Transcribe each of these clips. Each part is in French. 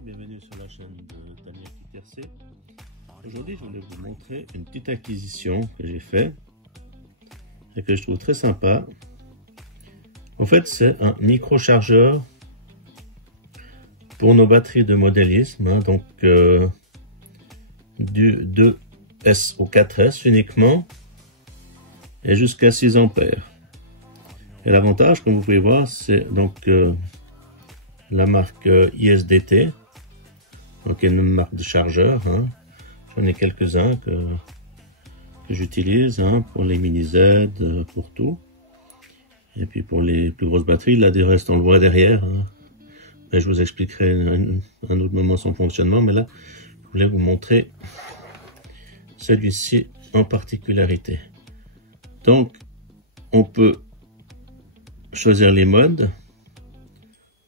Bonjour, bienvenue sur la chaîne de Damien Quitercé. Aujourd'hui, je voulais vous montrer une petite acquisition que j'ai faite et que je trouve très sympa. En fait, c'est un micro-chargeur pour nos batteries de modélisme, hein, donc du 2S au 4S uniquement et jusqu'à 6 ampères. Et l'avantage, comme vous pouvez voir, c'est donc la marque ISDT, donc une marque de chargeur. Hein. J'en ai quelques-uns que j'utilise pour les mini Z, pour tout. Et puis pour les plus grosses batteries, là des restes on le voit derrière. Hein. Mais je vous expliquerai un autre moment son fonctionnement, mais là je voulais vous montrer celui-ci en particularité. Donc on peut choisir les modes,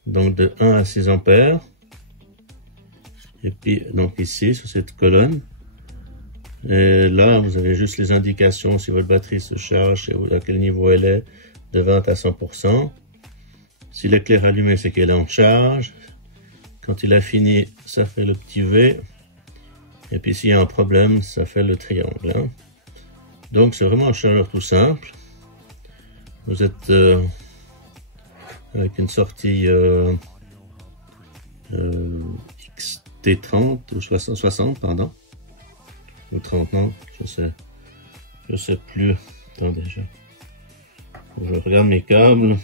donc de 1 à 6 ampères, et puis donc ici sur cette colonne, et là vous avez juste les indications si votre batterie se charge et à quel niveau elle est, de 20 à 100%. Si l'éclair allumé, c'est qu'elle est en charge. Quand il a fini, ça fait le petit V, et puis s'il y a un problème, ça fait le triangle, hein. Donc c'est vraiment un chargeur tout simple. Vous êtes avec une sortie XT30 ou 60 pardon, ou 30, non, je sais plus. Attendez, je regarde mes câbles.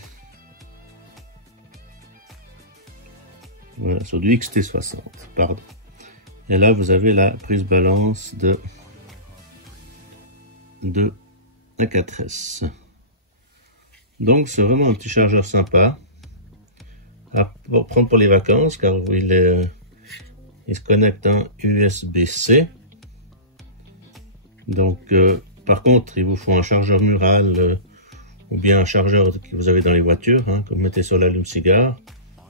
Voilà, sur du XT60, pardon. Et là vous avez la prise balance de 2 à 4S. Donc c'est vraiment un petit chargeur sympa à prendre pour les vacances, car il se connecte en USB-C. Donc par contre il vous faut un chargeur mural ou bien un chargeur que vous avez dans les voitures, hein, que vous mettez sur l'allume-cigare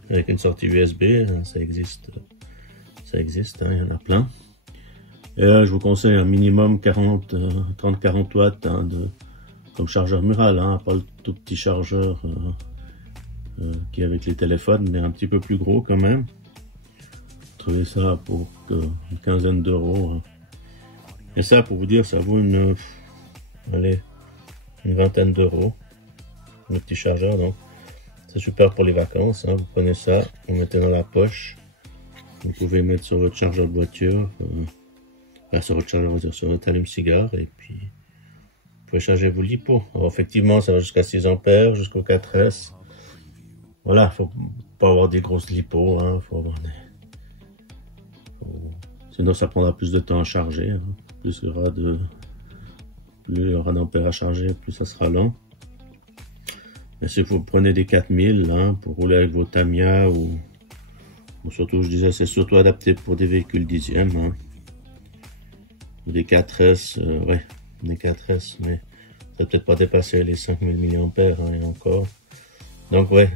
avec une sortie USB, hein, ça existe, hein, il y en a plein. Et là je vous conseille un minimum 30-40 watts hein, comme chargeur mural, hein, pas le tout petit chargeur qui est avec les téléphones, mais un petit peu plus gros quand même. Vous trouvez ça pour une quinzaine d'euros. Hein. Et ça, pour vous dire, ça vaut une vingtaine d'euros, le petit chargeur. Donc c'est super pour les vacances. Hein. Vous prenez ça, vous mettez dans la poche. Vous pouvez mettre sur votre chargeur de voiture, sur votre chargeur, sur votre allume-cigare, et puis vous pouvez charger vos lipos. Alors effectivement, ça va jusqu'à 6 ampères, jusqu'au 4S. Voilà, faut pas avoir des grosses lipos, hein, sinon ça prendra plus de temps à charger. Hein. Plus il y aura d'ampères à charger, plus ça sera lent. Mais si vous prenez des 4000 hein, pour rouler avec vos Tamiya ou surtout, je disais, c'est surtout adapté pour des véhicules dixièmes. Hein. Des 4S, ouais, des 4S, mais ça peut-être pas dépasser les 5000 mAh hein, et encore. Donc ouais,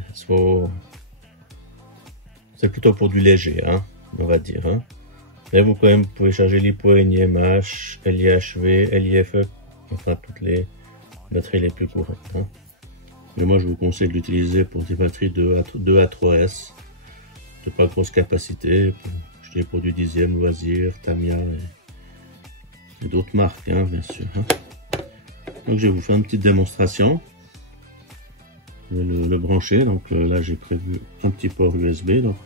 c'est plutôt pour du léger, hein, on va dire. Hein. Mais vous quand même pouvez charger LiPo, NiMH, LiHV, LiFe, enfin toutes les batteries les plus courantes. Hein. Mais moi je vous conseille de l'utiliser pour des batteries 2 à 3S, de pas grosse capacité, pour du dixième, loisir, Tamiya et d'autres marques, hein, bien sûr. Hein. Donc je vais vous faire une petite démonstration. Je vais le brancher, donc là j'ai prévu un petit port USB, donc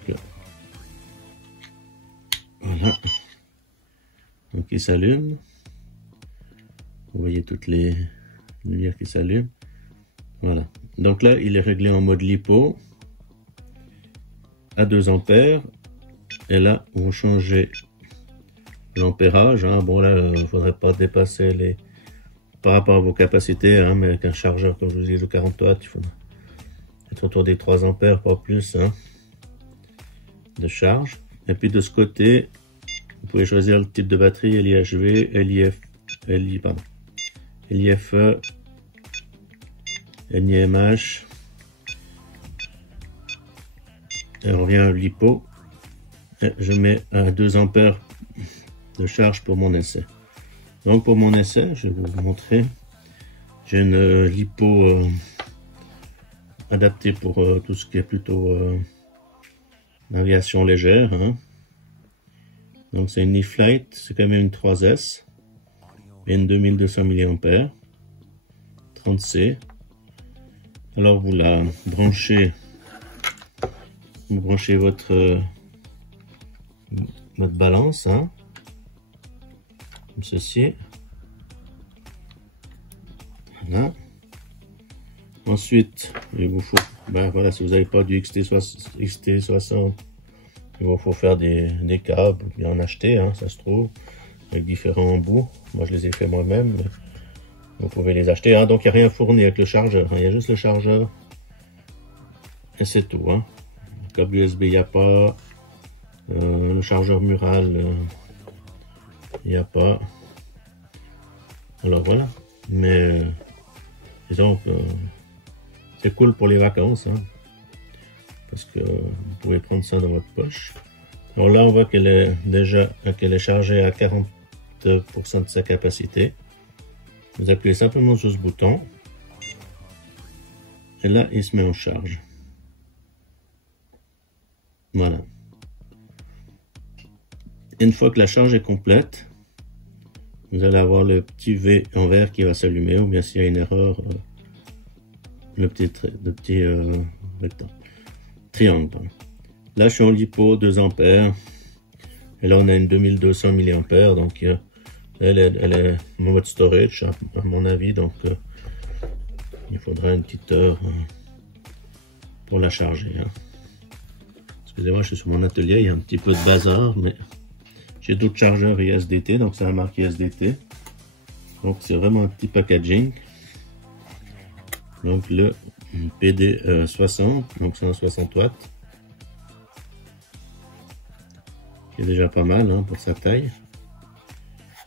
voilà. Donc il s'allume. Vous voyez toutes les lumières qui s'allument. Voilà. Donc là il est réglé en mode LiPo à 2 ampères. Et là vous changez l'ampérage. Hein. Bon là il ne faudrait pas dépasser par rapport à vos capacités, hein, mais avec un chargeur comme je vous dis de 40 watts, il faut être autour des 3 ampères, pas plus, hein, de charge. Et puis de ce côté, vous pouvez choisir le type de batterie, LiHV, LiFe, NiMH. Et on revient à LiPo. Et je mets à 2 ampères de charge pour mon essai. Donc pour mon essai, je vais vous montrer. J'ai une LiPo adaptée pour tout ce qui est plutôt navigation légère. Hein. Donc c'est une Leaflite, c'est quand même une 3S. Et une 2200 mAh. 30C. Alors vous la branchez. Vous branchez votre balance, hein, comme ceci. Voilà. Ensuite, il vous faut, ben voilà, si vous n'avez pas du XT60, il vous faut faire des câbles, ou bien en acheter, hein, ça se trouve, avec différents embouts. Moi je les ai fait moi-même, mais vous pouvez les acheter. Hein. Donc il n'y a rien fourni avec le chargeur, hein. Il y a juste le chargeur et c'est tout. Hein. Le câble USB, il n'y a pas. Le chargeur mural, il n'y a pas. Alors voilà. Mais disons que c'est cool pour les vacances. Hein. Parce que vous pouvez prendre ça dans votre poche. Alors là, on voit qu'elle est déjà chargée à 40% de sa capacité. Vous appuyez simplement sur ce bouton. Et là, il se met en charge. Voilà. Une fois que la charge est complète, vous allez avoir le petit V en vert qui va s'allumer, ou bien s'il y a une erreur, le petit triangle. Pardon. Là, je suis en LiPo 2 ampères. Et là, on a une 2200 mAh. Donc, elle est en mode storage, à mon avis. Donc, il faudra une petite heure pour la charger. Hein. Excusez-moi, je suis sur mon atelier. Il y a un petit peu de bazar, mais j'ai d'autres chargeurs ISDT. Donc, c'est la marque ISDT. Donc, c'est vraiment un petit packaging. Donc, le PD60, donc 160 watts. Qui est déjà pas mal hein, pour sa taille.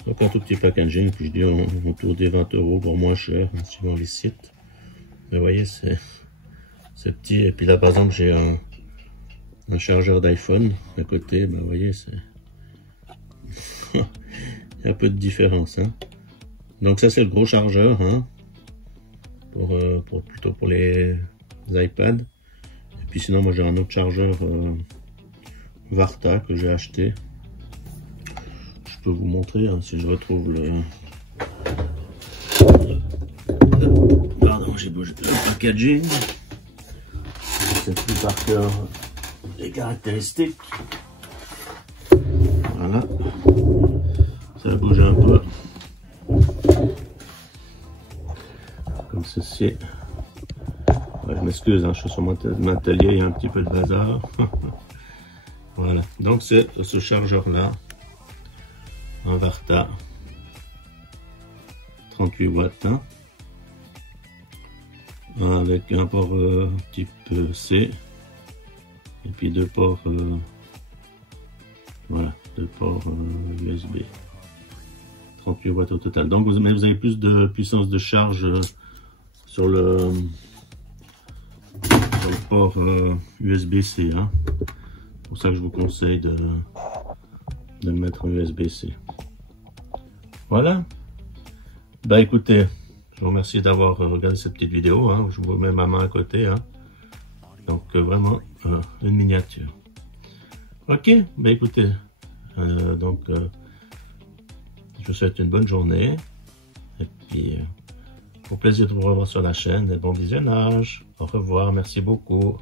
Donc un tout petit packaging, puis je dis autour des 20 €, pour moins cher, hein, suivant les sites. Mais vous voyez, c'est petit. Et puis là, par exemple, j'ai un chargeur d'iPhone à côté. Ben, vous voyez, c'est il y a un peu de différence. Hein. Donc ça, c'est le gros chargeur, hein, plutôt pour les iPads. Et puis sinon, moi, j'ai un autre chargeur Varta que j'ai acheté. Je peux vous montrer hein, si je retrouve le. Pardon, j'ai bougé le packaging. Je sais plus par cœur les caractéristiques. Voilà. Ça a bougé un peu. Comme ceci. Ouais, je m'excuse, hein, je suis sur mon atelier, il y a un petit peu de bazar. Voilà, donc c'est ce chargeur là en Varta 38 watts hein, avec un port type C et puis deux ports voilà, deux ports USB 38 watts au total. Donc vous avez plus de puissance de charge sur le port USB-C hein. C'est pour ça que je vous conseille de le mettre en USB-C. Voilà. Bah écoutez, je vous remercie d'avoir regardé cette petite vidéo. Hein. Je vous mets ma main à côté. Hein. Donc vraiment une miniature. Ok, bah écoutez, je vous souhaite une bonne journée. Et puis, au plaisir de vous revoir sur la chaîne. Et bon visionnage. Au revoir, merci beaucoup.